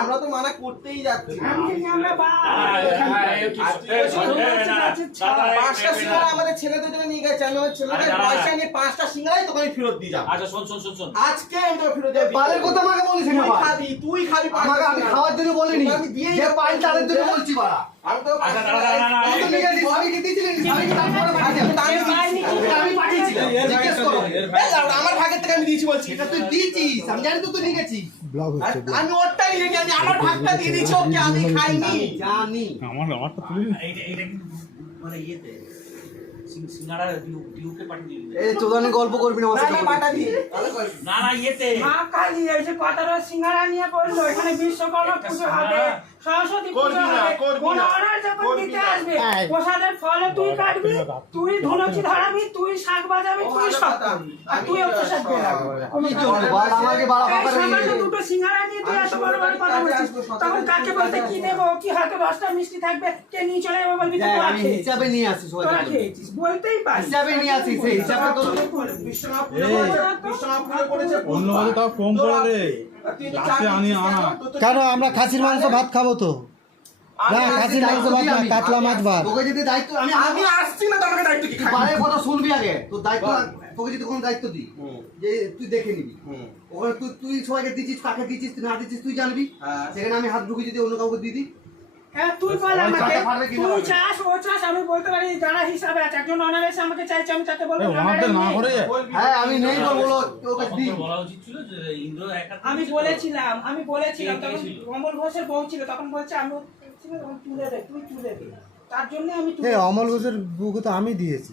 আমরা তো মানা করতেই যাচ্ছি। পাঁচটা সিঙ্গারা আমাদের ছেলেদের জন্য নিয়ে গেছে, আমি আমার ছেলেদের পয়সা নিয়ে 5টা সিঙ্গারাই তোকে আমি ফেরত দিয়ে যাবো। আচ্ছা শোন আজকে আমি তোকে ফেরত দেব। বালের কথা আমাকে বলিস না ভাই, তুই খাবি আমাকে আমি খাওয়ার জন্য বলিনি, আমি দিয়ে যে পাই তাদের জন্য বলছি বাড়া। আমি তো আচ্ছা দাঁড়া তুই নিয়ে গেছিস, আমি কি দিয়েছিলেন? আমি কি তারপরে আমি পাঠিয়েছিলাম, জিজ্ঞেস করো। আমার ভাগের থেকে আমি দিয়েছি বলছি। এটা তুই দিয়েছিস, আমি জানি তো তুই নিয়ে গেছিস। আমি ওরটাই নিয়ে আমি আমার ভাগটা দিয়ে দিয়েছি ওকে, আমি খাইনি। জানি আমারটা তুলি এইটা কিন্তু মানে ইয়েতে সিঙ্গারা ডিউকে পাঠিয়ে দিন। এই চোদানি গল্প করবি না আমার সাথে। না ইয়েতে মা কালী এই যে কথাটা সিঙ্গারা নিয়ে বললো এখানে বিশ্বকর্মা পুজো হবে, সরস্বতী পুজো হবে, কোন অর্ডার যখন দিতে আসবে প্রসাদের ফলে তুই কাটবি, তুই ধুনুচি ধরাবি, তুই শাক বাজাবি, তুই সব করবি, আর তুইও প্রসাদ পেয়ে রাখবি। কি করবো বল, আমাকে বাড়া এই ফাঁকা সামান্য রেখে দুটো সিঙ্গারা নিয়ে তুই এত বড় বড় কথা বলছিস, তখন কাকে বলতে কি দেবো, কি হয়তো 10টা মিষ্টি থাকবে, কে নিয়ে চলে যাবে বলবি তুই আমি হিসাবে নিয়ে আসি, সবাই তোরা খেয়েছিস বলতেই পারিস। হিসাবে নিয়ে আসি, সেই হিসাবে তো অন্য কাজে তাও কম করে রে, লাস্টে আনি আনা। কেন আমরা খাসির মাংস ভাত খাবো তো? না খাসির মাংস ভাত না, কাতলা মাছ ভাত। তোকে যদি দায়িত্ব আমি আসছি না, তোমাকে দায়িত্ব কি? বারের কথা শুনবি আগে, তোর দায়িত্ব তোকে যদি কোনো দায়িত্ব দিই যে তুই দেখে নিবি, ওখানে তুই সবাইকে দিচ্ছিস, কাকে দিচ্ছিস তুই না দিচ্ছিস তুই জানবি। সেখানে আমি হাত ঢুকে যদি অন্য কাউকে দিয়ে দিই, হ্যাঁ তুই বল আমাকে, তুই চাস ও চাস, আমি বলতে পারি যারা হিসাবে আছে, একজন অনার এসে আমাকে চাইছে আমি তাকে বলবো ওনাদের না করে হ্যাঁ আমি নেই বলবো ওকে দিই। বলা উচিত ছিল যে ইন্দ্র একা আমি বলেছিলাম তখন অমল ঘোষের বউ ছিল, তখন বলছে আমি তুলে দে, তুই তুলে দে, তার জন্য আমি অমল ঘোষের বুকে তো আমি দিয়েছি।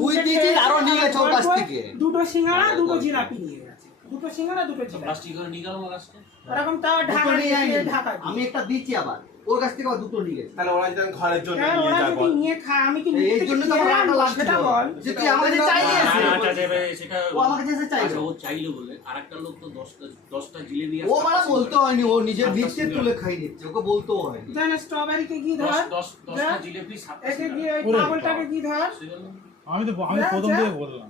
তুই দিয়েছিস আরো নিয়ে গেছে ওর কাছ থেকে। দুটো সিঙ্গারা দুটো জিলাপি নিয়ে গেছে, দুটো সিঙ্গারা দুটো জিলাপি প্লাস্টিক করে নিয়ে গেল লাস্টে। এরকম তাও ঢাকা ঢাকা আমি একটা দিচ্ছি, আবার ওর কাছ থেকে আবার দুটো নিয়ে গেছে। তাহলে ওরা যদি ঘরের জন্য হ্যাঁ নিয়ে ওরা যাবো, যদি নিয়ে খায় আমি কি এই জন্য তো আমার রাগটা লাগছিল সেটা বল যে তুই আমার কাছে চাইলি আচ্ছা দেবে সেটা ও আমার কাছে এসে চাইলো। আচ্ছা, ও চাইলো বলে আরেকটা লোক তো 10টা জিলেবি ও মানে বলতে হয়নি, ও নিজের নিচে তুলে খাই নিচ্ছে, ওকে বলতেও হয়নি। জান স্ট্রবেরি কে কি ধর 10টা জিলেবি 7টা একে গিয়ে ওই পাগলটাকে কি ধর, আমি প্রথম থেকে বললাম।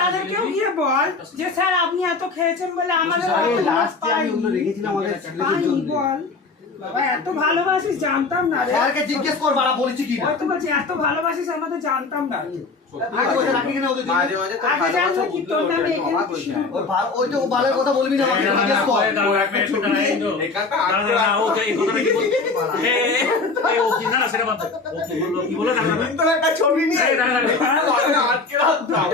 তাদেরকেও গিয়ে বল যে স্যার আপনি এত খেয়েছেন বলে আমাদের লাস্টে আমি অন্য রেখেছিলাম আমাদের ছেলেদের পাইনি জন্য। বল বাবা, এত ভালোবাসিস জানতাম না রে, স্যারকে জিজ্ঞেস কর বাড়া বলেছি কি না। হয়তো বলছি এত ভালোবাসিস আমাদের জানতাম না, আগে বসে রাখি কিনা ওদের জন্য। মাঝে মাঝে তো আগে জানলে কি তোর নামে এখানে অবাক কিছু হয়ে যায়। ওই তো বালের কথা বলবি না, আমাকে জিজ্ঞেস কর। এখানটা ও এই কথাটা কি বলতে ও কি না সেটা বাদ ও কি বলে না কিন্তু একটা ছবি নিয়ে আটকে রাখতাম।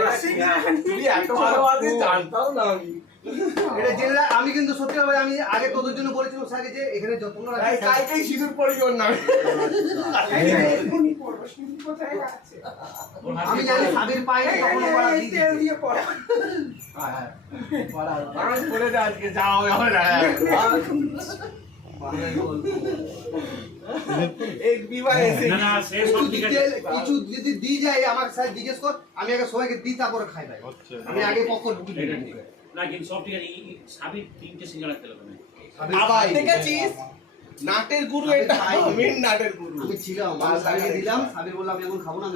তুই এত ভালোবাসিস জানতাম না আমি। এটা জেনে রাখ, আমি কিন্তু সত্যি কথা আমি আগে তোদের জন্য বলেছিলাম স্যারকে যে এখানে যতগুলো রাখি এই কালকেই সিঁদুর পরি ওর নামে। এখনই পড়বো, শুনি কোথায় আছে আমি জানি সাবির পায়ে তখন ওরা এই তেল দিয়ে পড়া আমি বলে দে আজকে যা হবে হবে না। এক বিবাহ এসে না সে সব ঠিক আছে। কিছু যদি দিয়ে যায় আমাকে স্যার জিজ্ঞেস কর, আমি আগে সবাইকে দিই তারপরে খাই ভাই। আমি আগে পকর ঢুকি দিই। না কিন্তু সব ঠিক আছে। সাবির 3টে সিঙ্গারা খেলো না। আবার দেখেছিস নাটের গুরু, এটা মেন নাটের গুরু। আমি ছিলাম, আমি সাবিরকে দিলাম, সাবির বললাম আমি এখন খাবো না।